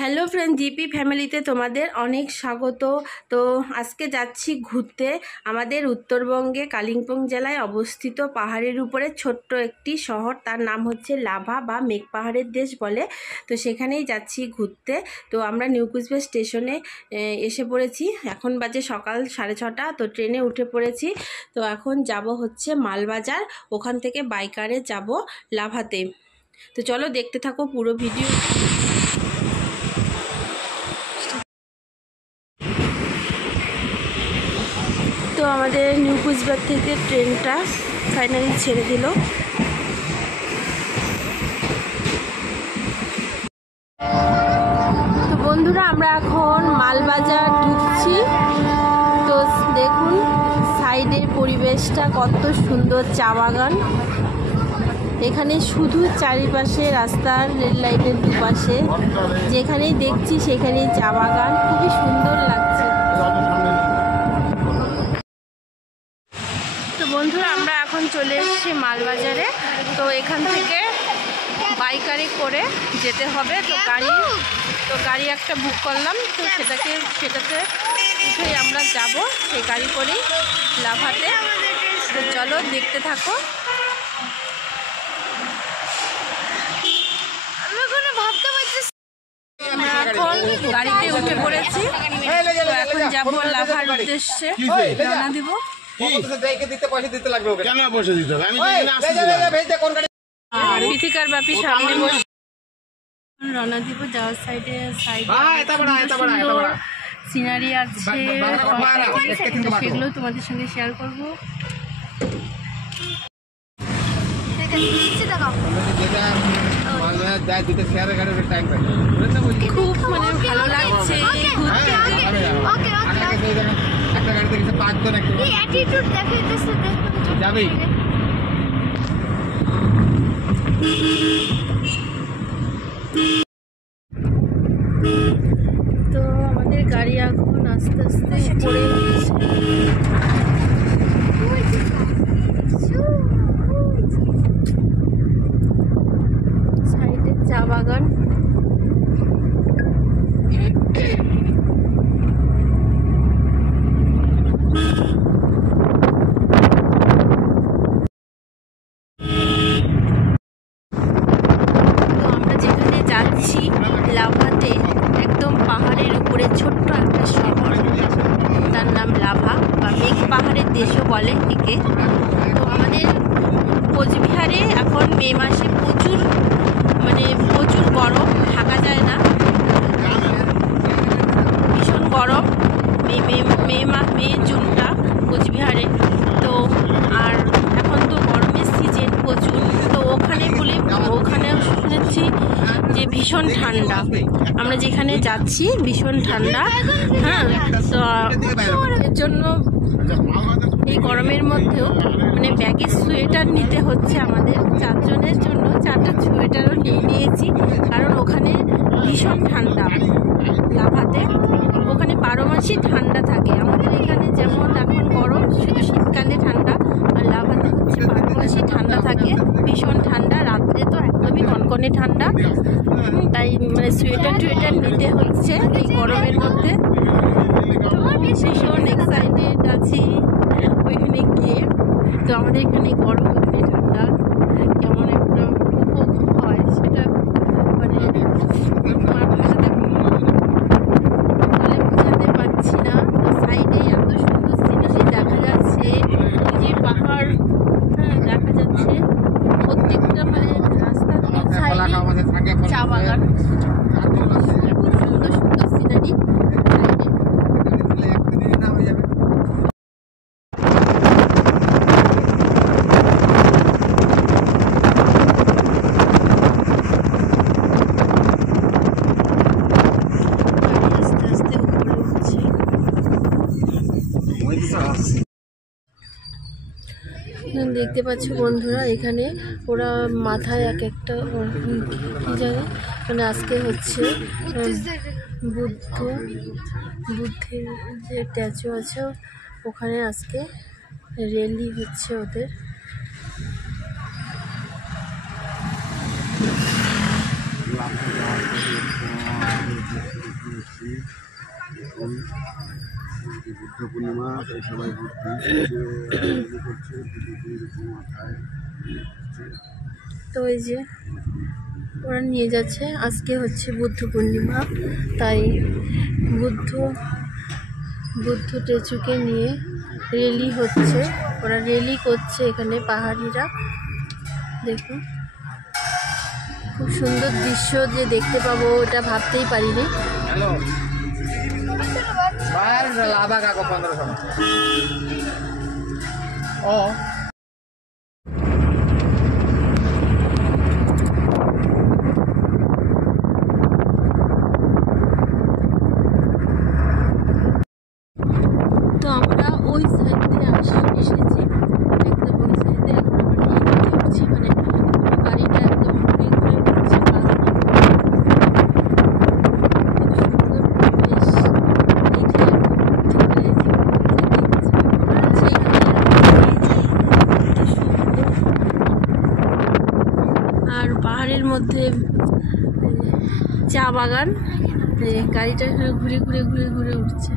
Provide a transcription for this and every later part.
Hello friend, GP ফ্যামিলিতে তোমাদের অনেক স্বাগত। তো আজকে যাচ্ছি ঘুরতে আমাদের উত্তরবঙ্গে কালিম্পং জেলায় অবস্থিত পাহাড়ের উপরে ছোট্ট একটি শহর, তার নাম হচ্ছে লাভা বা মেঘ পাহাড়ের দেশ বলে। তো সেখানেই যাচ্ছি ঘুরতে। তো আমরা নিউ কুচবিহার স্টেশনে এসে পড়েছি। এখন বাজে সকাল 6:30। তো ট্রেনে উঠে পড়েছি। তো এখন যাব হচ্ছে মালবাজার, ওখান থেকে বাইকারে যাব লাভাতে। তো চলো দেখতে থাকো পুরো ভিডিও। তো আমাদের নিউ কুচবিহার থেকে ট্রেনটা ফাইনালি ছেড়ে দিল। তো বন্ধুরা, আমরা এখন মালবাজার ঢুকছি। তো দেখুন সাইডের পরিবেশটা কত সুন্দর, চা বাগান। এখানে শুধু চারিপাশে রাস্তার রেল লাইনের দুপাশে যেখানেই দেখছি সেখানেই চা বাগান, খুবই সুন্দর লাগছে। তো বন্ধুরা, আমরা এখন চলে এসেছি মালবাজারে। তো এখান থেকে বাইকারে করে যেতে হবে। তো গাড়ি একটা বুক করলাম। তো সেটাতে উঠেই আমরা যাব, সেই গাড়ি করেই লাভাতে। তো চলো দেখতে থাকো। এখন গাড়িতে উঠে পড়েছি। তো এখন যাবো লাভার উদ্দেশ্যে, রওনা দিব। পৃথিকার বাপি সামনে বসে রওনা দিব। যাওয়ার সাইডে সিনারি আছে, সেগুলো তোমাদের সঙ্গে শেয়ার করবো। খুব ভালো লাগছে ঘুরতে। তো আমাদের গাড়ি এখন আস্তে আস্তে পড়ে উঠছে। সাইডে চা বাগান। লাভাতে একদম পাহাড়ের উপরে ছোট্ট একটা শহর, তার নাম লাভা বা মেঘ পাহাড়ের দেশও বলে একে। তো আমাদের কোচবিহারে এখন মে মাসে প্রচুর গরম, থাকা যায় না, ভীষণ গরম। মে জুনটা কোচবিহারে। তো আর এখন তো গরমের সিজন প্রচুর। তো ওখানে শুনেছি যে ভীষণ ঠান্ডা। আমরা যেখানে যাচ্ছি ভীষণ ঠান্ডা। হ্যাঁ, তো এর জন্য এই গরমের মধ্যেও ব্যাগে সোয়েটার নিতে হচ্ছে আমাদের। 4 জনের জন্য 4টা সোয়েটারও নিয়েছি, কারণ ওখানে ভীষণ ঠান্ডা লাভাতে। ওখানে 12 মাসই ঠান্ডা থাকে। আমাদের এখানে যেমন এখন গরম, শুধু শীতকালে ঠান্ডা, আর লাভাতে হচ্ছে 12 মাসই ঠান্ডা থাকে, ভীষণ ঠান্ডা। রাত্রে তো একদমই কনকনে ঠান্ডা। তাই সোয়েটার নিতে হচ্ছে এই গরমের মধ্যে। ভীষণ এক্সাইটেড আছি ওইখানে গিয়ে। তো আমাদের এখানে গরম, ওখানে ঠান্ডা, কেমন একটা উপভোগ হয় সেটা আমার ভাষাতে বলে বোঝাতে পারছি না। তো সাইডে এত সুন্দর সিনারি দেখা যাচ্ছে, যে পাহাড় দেখা যাচ্ছে। প্রত্যেকটা রাস্তার দু সাইডে চা বাগান, খুব সুন্দর সুন্দর সিনারি। দেখতে পাচ্ছ বন্ধুরা, এখানে ওরা মাথায় এক একটা কি জানে, আজকে হচ্ছে বুদ্ধের যে স্ট্যাচু আছে, ওখানে আজকে র্যালি হচ্ছে ওদের। বুদ্ধ পূর্ণিমা, তাই সবাই করছে। তো এই যে ওরা নিয়ে যাচ্ছে, আজকে হচ্ছে বুদ্ধ পূর্ণিমা, তাই বুদ্ধ স্ট্যাচুকে নিয়ে র্যালি হচ্ছে, ওরা র্যালি করছে এখানে পাহাড়িরা। দেখুন খুব সুন্দর দৃশ্য যে দেখতে পাবো ওটা ভাবতেই পারিনি। তো আমরা ওই সাইড দিয়ে এসেছি, একদম ওই সাইডে এখন আমরা নিয়ে উঠছি, মানে গাড়িটা একদম ঘুরে ঘুরে উঠছে। আর পাহাড়ের মধ্যে চা বাগান, গাড়িটা ঘুরে ঘুরে ঘুরে ঘুরে উঠছে।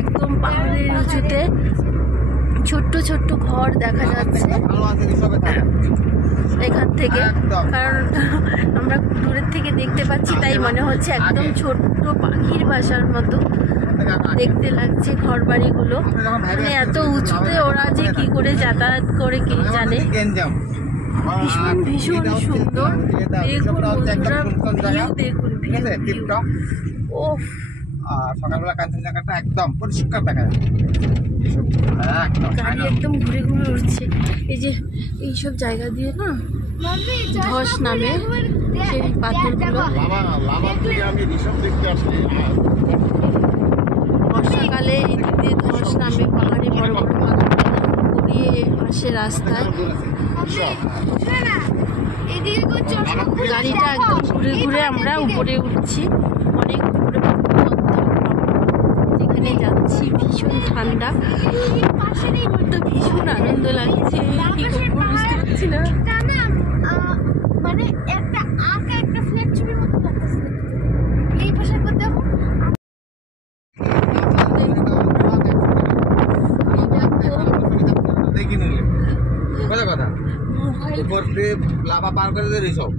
একদম পাহাড়ের উঁচুতে ছোট্ট ছোট্ট ঘর দেখা যাচ্ছে এখান থেকে, কারণ আমরা দূরের থেকে দেখতে পাচ্ছি তাই মনে হচ্ছে একদম ছোট্ট পাখির বাসার মতো দেখতে লাগছে ঘর বাড়িগুলো। মানে এত উঁচুতে ওরা যে কি করে যাতায়াত করে কে জানে। ভীষণ ভীষণ সুন্দর। দেখুন বন্ধুরা, ভিউ দেখুন, ভিউ। ওফ, সকালবেলা কাঞ্চনজঙ্ঘাটা একদম পরিষ্কার দেখা যায়। গাড়ি একদম ঘুরে ঘুরে উঠছে। এই যে এইসব জায়গা দিয়ে না ধস নামে, সেই পাথরগুলো। বর্ষাকালে এদিক দিয়ে ধস নামে, পাহাড়ে বড় বড় পাথর গড়িয়ে আসে রাস্তায়। গাড়িটা একদম ঘুরে ঘুরে আমরা উপরে উঠছি, অনেক উপরে যেখানে যাচ্ছি। ভীষণ ঠান্ডা, তো ভীষণ আনন্দ লাগছে, কি করবো বুঝতে পারছি না। মানে একটা আঁকা একটা ফ্ল্যাট ছবির মতো লাগতেছে এই পাশের মধ্যে। কথা উপর দিয়ে লাভা পার করে দেবে সব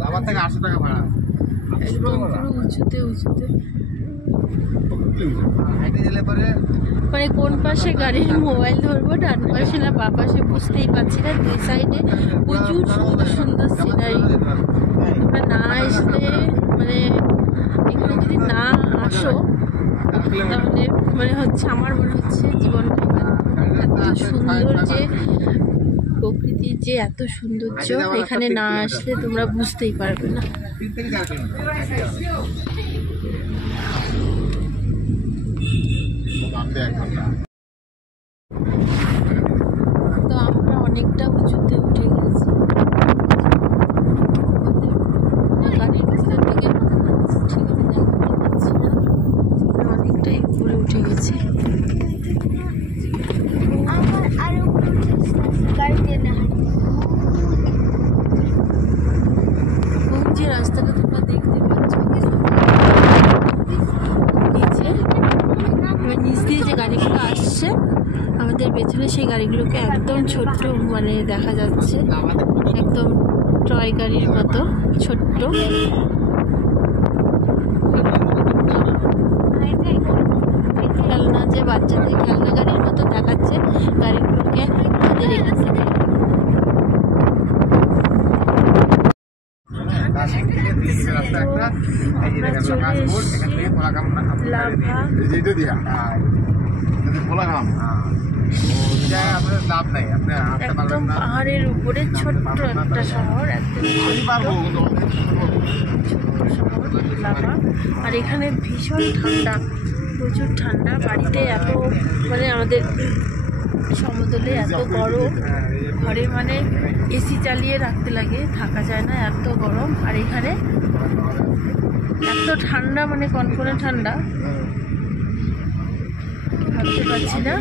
লাভা থেকে 800 টাকা ভাড়া, একদম পুরো উঁচুতে উঁচুতে। হেঁটে গেলে পরে মানে কোন পাশে গাড়ির মোবাইল ধরবো, ডান পাশে না বা পাশে বুঝতেই পারছি না। দুই সাইডে প্রচুর সুন্দর সুন্দর সিনারি। তোমরা না আসলে, মানে এখানে যদি না আসো তাহলে মানে হচ্ছে আমার মনে হচ্ছে জীবনটা এত সুন্দর, যে প্রকৃতির যে এত সৌন্দর্য এখানে না আসলে তোমরা বুঝতেই পারবে না। 3 থেকে 4 তো আমরা অনেকটা উঁচুতে উঠে গেছি, গাড়ির ভিতর থেকে ঠিক আমি দেখাতে পারছি না, অনেকটাই উপরে উঠে গেছি। যে রাস্তাটা তোমরা দেখতে পাচ্ছ নিচে, নিচ দিয়ে যে গাড়িগুলো আসছে আমাদের পেছনে, সেই গাড়িগুলোকে একদম ছোট্ট মানে দেখা যাচ্ছে, একদম টয় গাড়ির মতো ছোট্ট। খেলনা, যে বাচ্চাদের খেলনা গাড়ির মতো দেখাচ্ছে গাড়িগুলোকে আমাদের এখান থেকে। একদম পাহাড়ের উপরে ছোট্ট একটা শহর, একদম শহর লাভা। আর এখানে ভীষণ ঠান্ডা, প্রচুর ঠান্ডা। বাড়িতে এত মানে আমাদের সমতলে এত গরম, ঘরে মানে এসি চালিয়ে রাখতে লাগে, থাকা যায় না, এত গরম। আর এখানে এত ঠান্ডা, মানে কনকনে ঠান্ডা, ভাবতে পারছি না,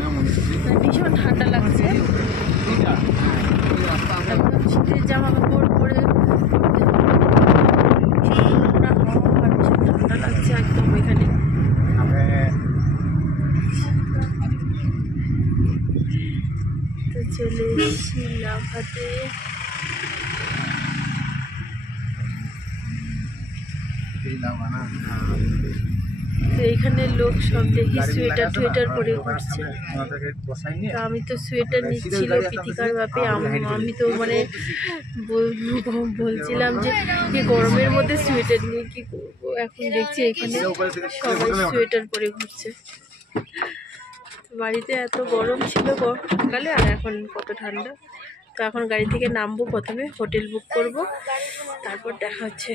ভীষণ ঠান্ডা লাগছে। একদম শীতের জামা কাপড় পরে ভীষণ ঠান্ডা লাগছে একদম এখানে। তো চলে এসেছি লাভাতে। তো এখানে লোক সব দেখি সোয়েটার টুয়েটার পরে ঘুরছে। তো আমি তো সোয়েটার নিচ্ছিল পিথিকার বাপে। আমি তো মানে বলছিলাম যে গরমের মধ্যে সোয়েটার নিয়ে কি করবো। এখন দেখছি এখানে সবাই সোয়েটার পরে ঘুরছে। বাড়িতে এত গরম ছিল সকালে, আর এখন কত ঠান্ডা। তো এখন গাড়ি থেকে নামবো, প্রথমে হোটেল বুক করব, তারপর দেখা হচ্ছে।